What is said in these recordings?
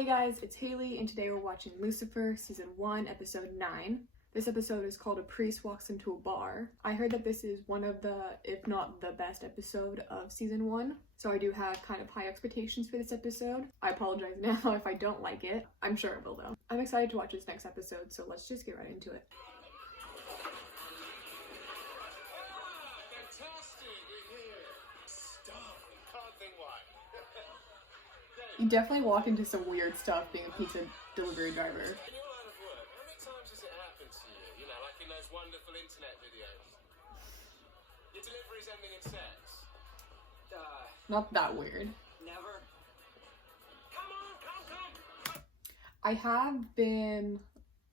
Hi guys, it's Haley, and today we're watching Lucifer, Season 1, Episode 9. This episode is called A Priest Walks Into a Bar. I heard that this is one of the, if not the best episode of Season 1, so I do have kind of high expectations for this episode. I apologize now if I don't like it. I'm sure it will though. I'm excited to watch this next episode, so let's just get right into it. You definitely walk into some weird stuff being a pizza delivery driver. In your line of work, how many times has it happened to you? You know, like in those wonderful internet videos. Your delivery's ending in sex. Not that weird. Never. Come on. I have been,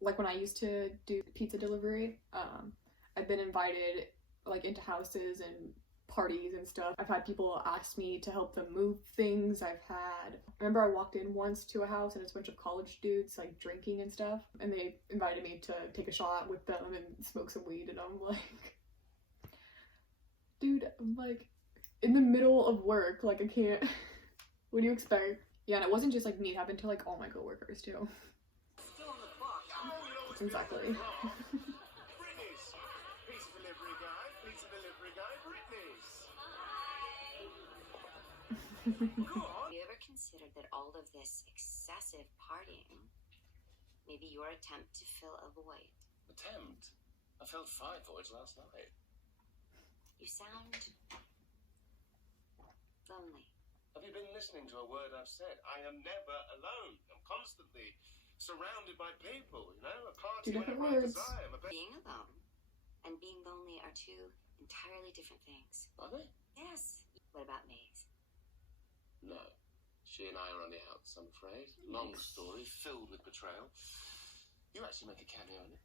like when I used to do pizza delivery, I've been invited like into houses and parties and stuff. I've had people ask me to help them move things. I remember I walked in once to a house and it's a bunch of college dudes like drinking and stuff, and they invited me to take a shot with them and smoke some weed, and I'm like, dude, I'm like in the middle of work, like I can't. What do you expect? Yeah, and it wasn't just like me, it happened to like all my coworkers too. Exactly. Have you ever considered that all of this excessive partying may be your attempt to fill a void? Attempt? I filled 5 voids last night. You sound lonely. Have you been listening to a word I've said? I am never alone. I'm constantly surrounded by people, you know? A party whenever I desire. Being alone and being lonely are two entirely different things. Are they? Yes. What about Maze? No. She and I are on the outs, I'm afraid. Long story, filled with betrayal. You actually make a cameo in it.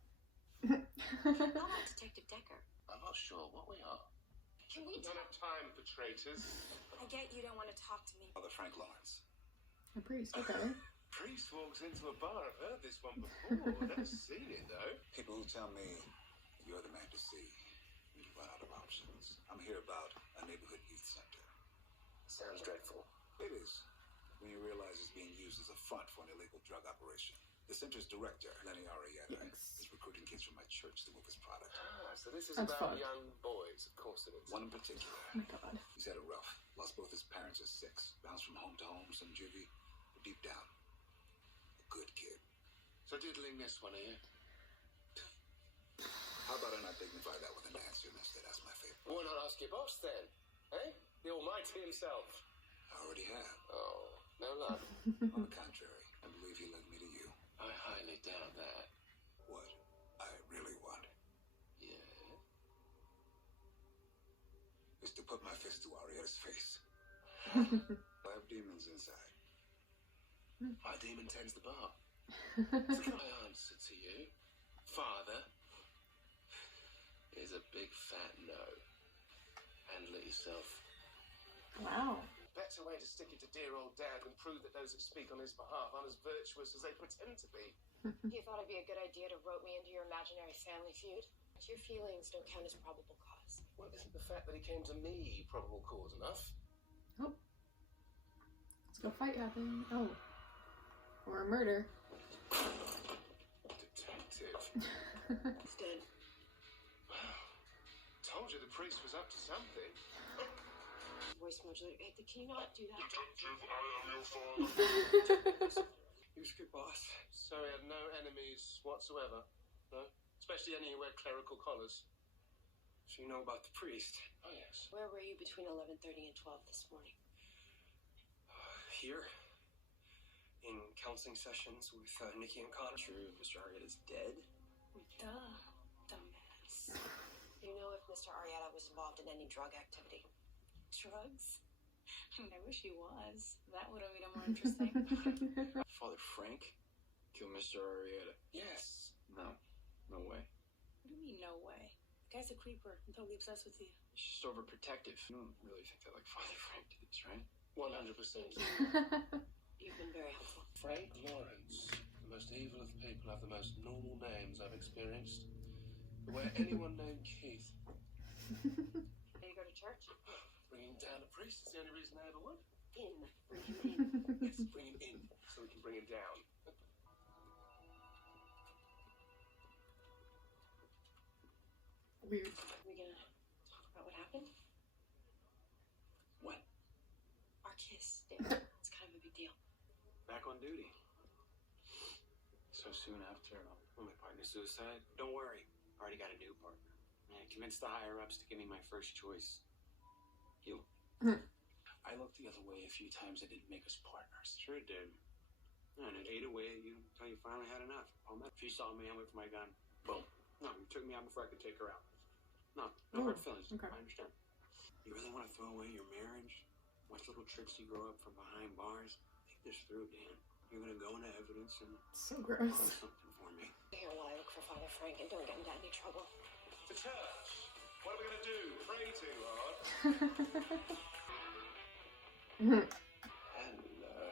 How about Detective Decker? I'm not sure what we are. Can we don't have time for traitors. I get you don't want to talk to me. Father Frank Lawrence. A priest, okay. Priest walks into a bar. I've heard this one before. I've never seen it though. People who tell me you're the man to see when you run out of options. I'm here about a neighborhood youth center. Sounds dreadful. It is, when you realize it's being used as a front for an illegal drug operation. The center's director, Lenny Arietta, is recruiting kids from my church to move his product. Ah, so this is That's about fun. young boys, of course it is. One in particular. Oh my god. He's had it rough. Lost both his parents at 6. Bounced from home to home, some juvie. But deep down, a good kid. So diddling this one, are you? How about I not dignify that with an answer and instead ask my favor? Why not ask your boss then? Eh? The Almighty himself. I already have. Oh, no luck. On the contrary, I believe he led me to you. I highly doubt that. What I really want Yeah? is to put my fist to Arietta's face. I have demons inside. My demon tends the bar. So my answer to you, Father, is a big fat no. Handle it yourself. Wow. Better way to stick it to dear old dad and prove that those who speak on his behalf aren't as virtuous as they pretend to be. You thought it'd be a good idea to rope me into your imaginary family feud? Your feelings don't count as probable cause. Well, isn't the fact that he came to me probable cause enough? Oh. Let's go fight happen. Oh. Or a murder. Detective. It's dead. Well, told you the priest was up to something. Voice modulator. Hey, can you not do that? Detective, I am your father. He was a good boss. So he had no enemies whatsoever. No? Especially any who wear clerical collars. So you know about the priest? Oh, yes. Where were you between 11:30 and 12 this morning? Here, in counseling sessions with Nikki and Connor. True, Mr. Arietta is dead. Duh, dumbass. You know if Mr. Arietta was involved in any drug activity? Drugs? I mean, I wish he was. That would have made him more interesting. Father Frank killed Mr. Arietta. Yes. No, no way. What do you mean, no way? The guy's a creeper. He's totally obsessed with you. He's just overprotective. You don't really think that like Father Frank did this, right? 100%. You've been very helpful. Frank Lawrence, the most evil of people, have the most normal names I've experienced. But where anyone named Keith. Do you go to church? Bringing down a priest is the only reason I ever would. in. Bring him in. Yes, bring him in so we can bring him down. Weird. Are we gonna talk about what happened? What? Our kiss, Dan. It's kind of a big deal. Back on duty. So soon after my partner's suicide. Don't worry, I already got a new partner. I convinced the higher-ups to give me my first choice. You. I looked the other way a few times. It didn't make us partners. Sure it did. And it ate away at you until you finally had enough. She saw me, I went for my gun. Boom. No, you took me out before I could take her out. No hard feelings. Okay. I understand. You really want to throw away your marriage? Watch little tricks you grow up from behind bars? Think this through, Dan. You're gonna go into evidence and So gross. do something for me. Here while I look for Father Frank and don't get into any trouble. The church. What are we gonna do? Pray too hard? Hello.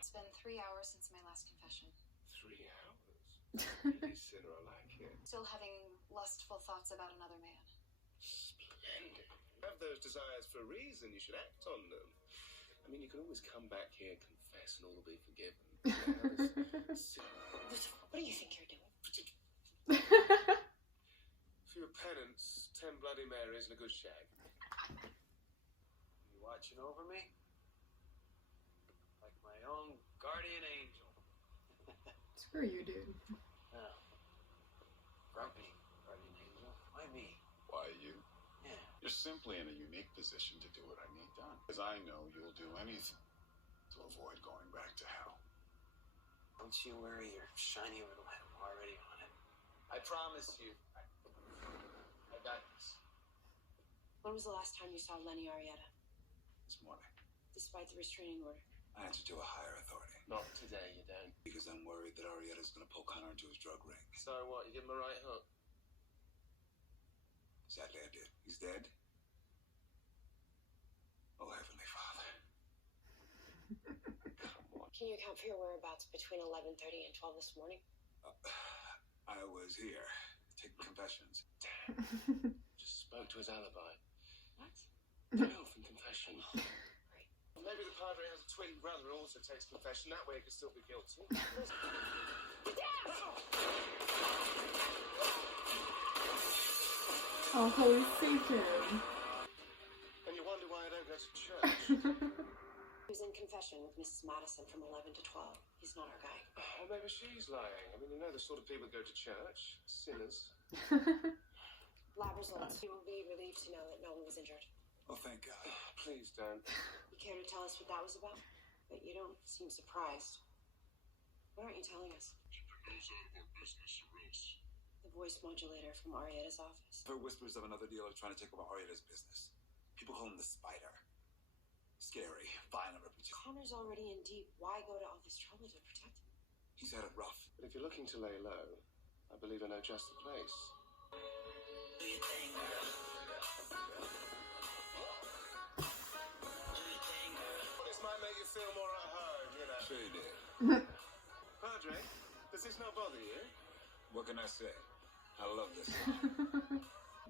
It's been 3 hours since my last confession. 3 hours. Pretty sinner, I like it. Still having lustful thoughts about another man. Splendid. You have those desires for a reason. You should act on them. I mean, you can always come back here, confess, and all will be forgiven. Lucifer, what do you think you're doing? For your penance, 10 Bloody Marys and a good shag. You watching over me? Like my own guardian angel. Screw you, dude. Oh. Grumpy guardian angel. Why me? Why you? Yeah. You're simply in a unique position to do what I need done. Because I know you'll do anything to avoid going back to hell. Don't you worry your shiny little head. I'm already on it. I promise you. I got this. When was the last time you saw Lenny Arietta? This morning, Despite the restraining order. I answer to a higher authority Not today, you don't. because I'm worried that Arietta's going to pull Connor into his drug ring. So what? You give him a right hook? Sadly, I did. He's dead. Oh, Heavenly Father. Can you account for your whereabouts between 11:30 and 12 this morning? I was here taking confessions. Just spoke to his alibi. What? Bail from confession. Well, maybe the padre has a twin brother who also takes confession. That way he could still be guilty. Oh, holy Satan. And you wonder why I don't go to church. He was in confession with Mrs. Madison from 11 to 12. He's not our guy. Or maybe she's lying. I mean, you know the sort of people who go to church. Sinners. Lab results. You will be relieved to know that no one was injured. Oh, thank God. Please don't. You care to tell us what that was about? But you don't seem surprised. What aren't you telling us? Keep your nose out of our business, or else. The voice modulator from Arietta's office. I've heard whispers of another dealer trying to take over Arietta's business. People call him the Spider. Scary, violent reputation. Connor's already in deep. Why go to all this trouble to protect him? He's had it rough. But if you're looking to lay low, I believe I know just the place. Do your thing, girl. This might make you feel more at home, you know. Sure you did. Padre, does this not bother you? What can I say? I love this.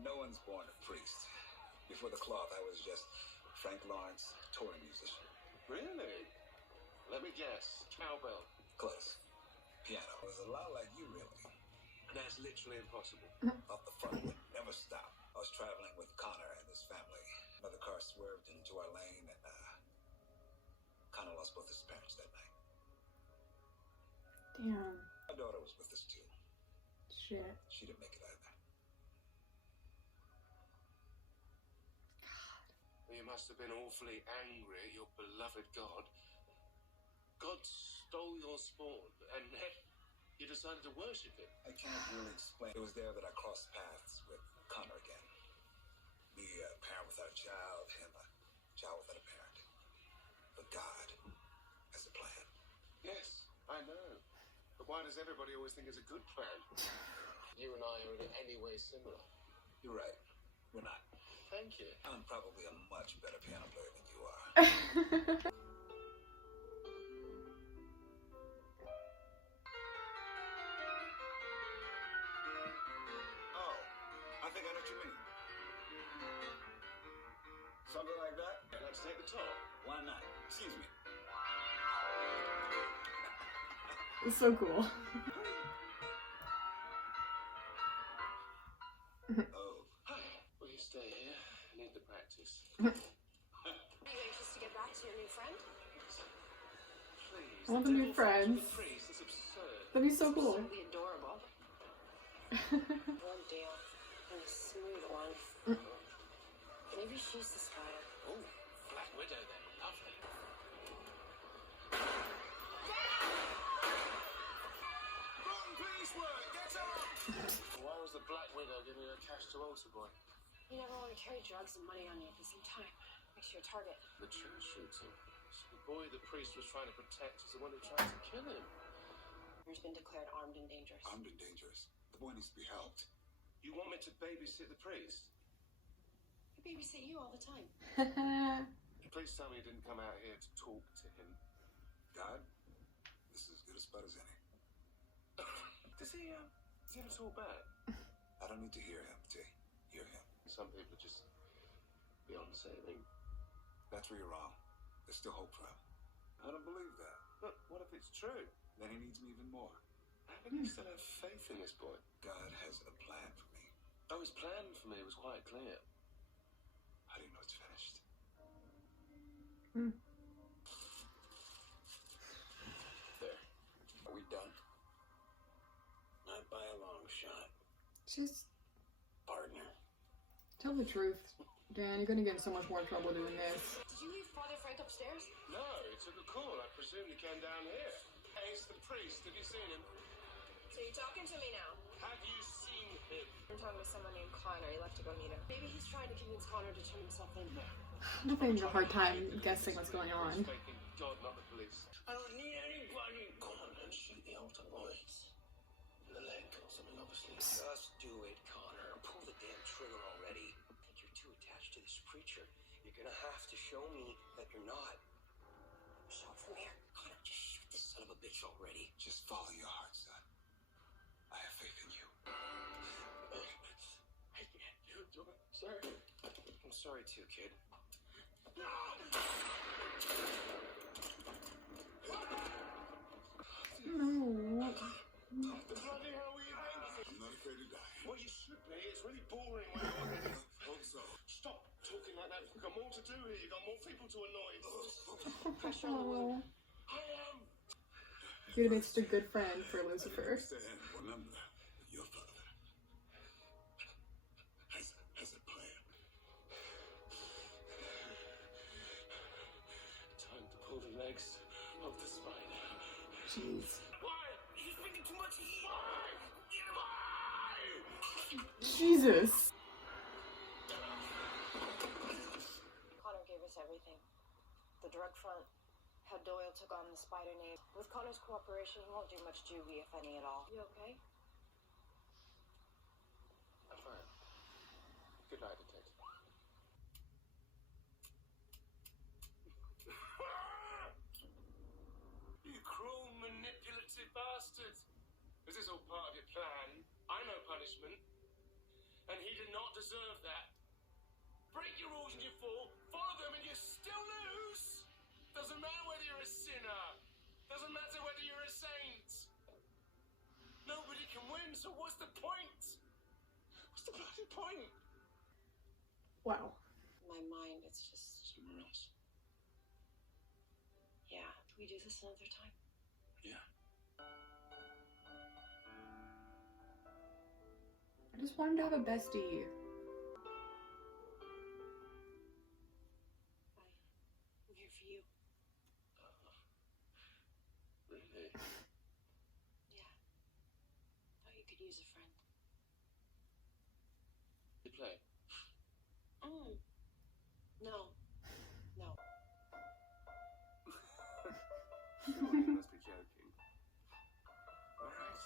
No one's born a priest. Before the cloth, I was just Frank Lawrence, touring musician. Really? Let me guess. Cowbell. Close. Piano. It was a lot like you, really. That's literally impossible. Off the front would never stop. I was traveling with Connor and his family. Another car swerved into our lane, and Connor lost both his parents that night. Damn. My daughter was with us too. Shit. She didn't make it either. Well, you must have been awfully angry at your beloved God. God stole your spawn, and you decided to worship it. I can't really explain. It was there that I crossed paths with Connor again. Me, a parent without a child, him, a child without a parent. But God has a plan. Yes, I know. But why does everybody always think it's a good plan? You and I are in any way similar. You're right. We're not. Thank you. I'm probably a much better piano player than you are. Oh, I think I know what you mean. Something like that? Let's take the top. Why not? It's so cool. Oh, Hi. Will you stay here? I need the practice. Are you anxious to get back to your new friend? Please. I want the new friends. The priest is absurd. That'd be so cool. Absolutely adorable. One deal. And a smooth one. Maybe she's the spider. Oh, Black Widow then. Lovely. wrong police work. Get up. Why was the Black Widow giving you a cash to altar boy? You never want to carry drugs and money on you at the same time. Makes you a target. The church shoots him. So the boy the priest was trying to protect is the one who tried to kill him. He's been declared armed and dangerous. Armed and dangerous. The boy needs to be helped. You want me to babysit the priest? I babysit you all the time. Please tell me you didn't come out here to talk to him. God, this is as good a spot as any. Does he ever talk back? I don't need to hear him, T. Hear him. Some people just beyond saving. That's where you're wrong. There's still hope for him. I don't believe that. But what if it's true? Then he needs me even more. How can you still have faith in this boy? God has a plan for me. Oh, his plan for me was quite clear. How do you know it's finished? There. Are we done? Not by a long shot, Just partner. tell the truth, Dan. You're gonna get in so much more trouble doing this. Did you leave Father Frank upstairs? No, he took a call. I presume he came down here. Hey, it's the priest. Have you seen him? So you're talking to me now? Have you seen him? I'm talking to someone named Connor. He left to go meet him. Maybe he's trying to convince Connor to turn himself in. I'm having a hard time guessing what's going on. Faking God, not the police. I don't need anybody. Go on and shoot the altar boys. In the leg or something, obviously. Just do it, Connor. Pull the damn trigger already. I think you're too attached to this preacher. You're gonna have to show me that you're not. Shot from here. Connor, just shoot this son of a bitch already. Just follow your heart, son. I have faith in you. I can't do it. Sorry. I'm sorry too, kid. No. Bloody hell, were you thinking? I'm not afraid to die. Well, you should be. It's really boring when you're on it. Hope so. Stop talking like that. We've got more to do here. You've got more people to annoy. Oh. I am. You'd have been such a good friend for Lucifer. Understand. Remember, your father has a plan. Time to pull the legs of the spider. Jeez. Why? He's bringing too much heat. Why? Jesus. Connor gave us everything. The drug front. How Doyle took on the spider name. With Connor's cooperation, he won't do much juvie, if any at all. You okay? I'm fine. Good night, detective. You cruel, manipulative bastard! Is this all part of your plan? I know punishment. And he did not deserve that. Break your rules and you fall. Follow them and you still lose. Doesn't matter whether you're a sinner. Doesn't matter whether you're a saint. Nobody can win, so what's the point? What's the bloody point? Wow. In my mind, it's just... Somewhere else. Yeah. Can we do this another time? Yeah. I just wanted to have a bestie. I'm here for you. Really? Yeah. Thought you could use a friend. You play? No. No. You must be joking. Alright.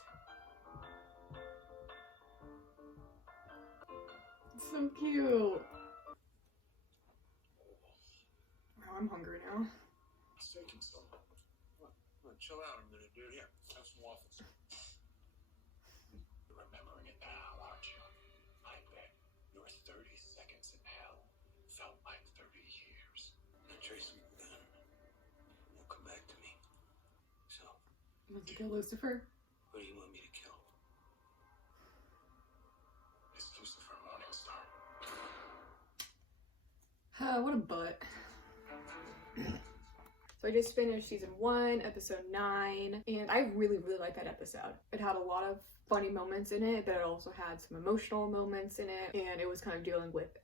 It's so cute. Wow, I'm hungry now. Steak and some. Chill out a minute, dude. Here, have some waffles. You're remembering it now, aren't you? I bet your 30 seconds in hell felt like 30 years. Now, Tracy, you'll come back to me. So, Want to kill Lucifer? Who do you want me to kill? It's Lucifer Morningstar. What a butt. So I just finished season 1, episode 9, and I really liked that episode. It had a lot of funny moments in it, but it also had some emotional moments in it, and it was kind of dealing with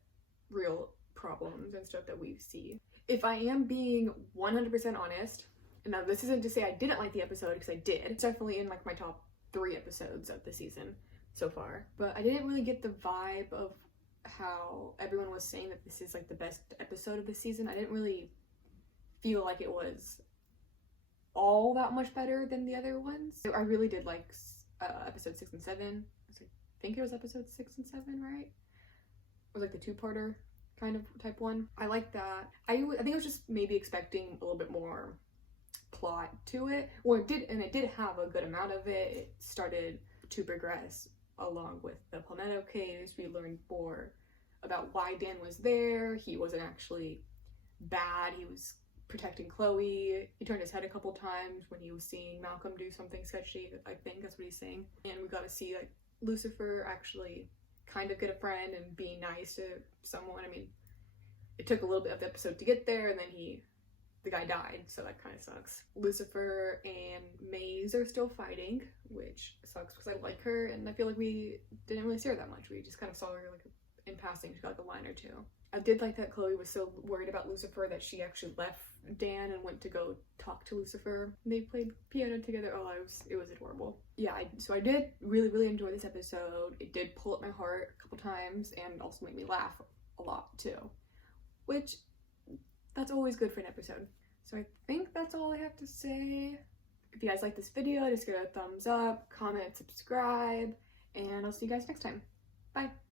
real problems and stuff that we see. If I am being 100% honest, and now this isn't to say I didn't like the episode, because I did. It's definitely in like my top 3 episodes of the season so far. But I didn't really get the vibe of how everyone was saying that this is like the best episode of the season. I didn't really feel like it was all that much better than the other ones. I really did like episode 6 and 7. I think it was episode 6 and 7, right? It was like the 2-parter kind of type one. I like that. I think I was just maybe expecting a little bit more plot to it. Well, it did have a good amount of it. It started to progress along with the Palmetto case. We learned more about why Dan was there. He wasn't actually bad. He was protecting Chloe. He turned his head a couple times when he was seeing Malcolm do something sketchy. I think that's what he's saying. And we got to see like Lucifer actually kind of get a friend and be nice to someone. I mean, it took a little bit of the episode to get there, and then the guy died, so that kind of sucks. Lucifer and Maze are still fighting, which sucks because I like her, and I feel like we didn't really see her that much. We just kind of saw her like in passing. She got like a line or two. I did like that Chloe was so worried about Lucifer that she actually left Dan and went to go talk to Lucifer. They played piano together. Oh, it was adorable. Yeah, so I did really enjoy this episode. It did pull at my heart a couple times and also made me laugh a lot too, which that's always good for an episode. So I think that's all I have to say. If you guys like this video, just give it a thumbs up, comment, subscribe, and I'll see you guys next time. Bye!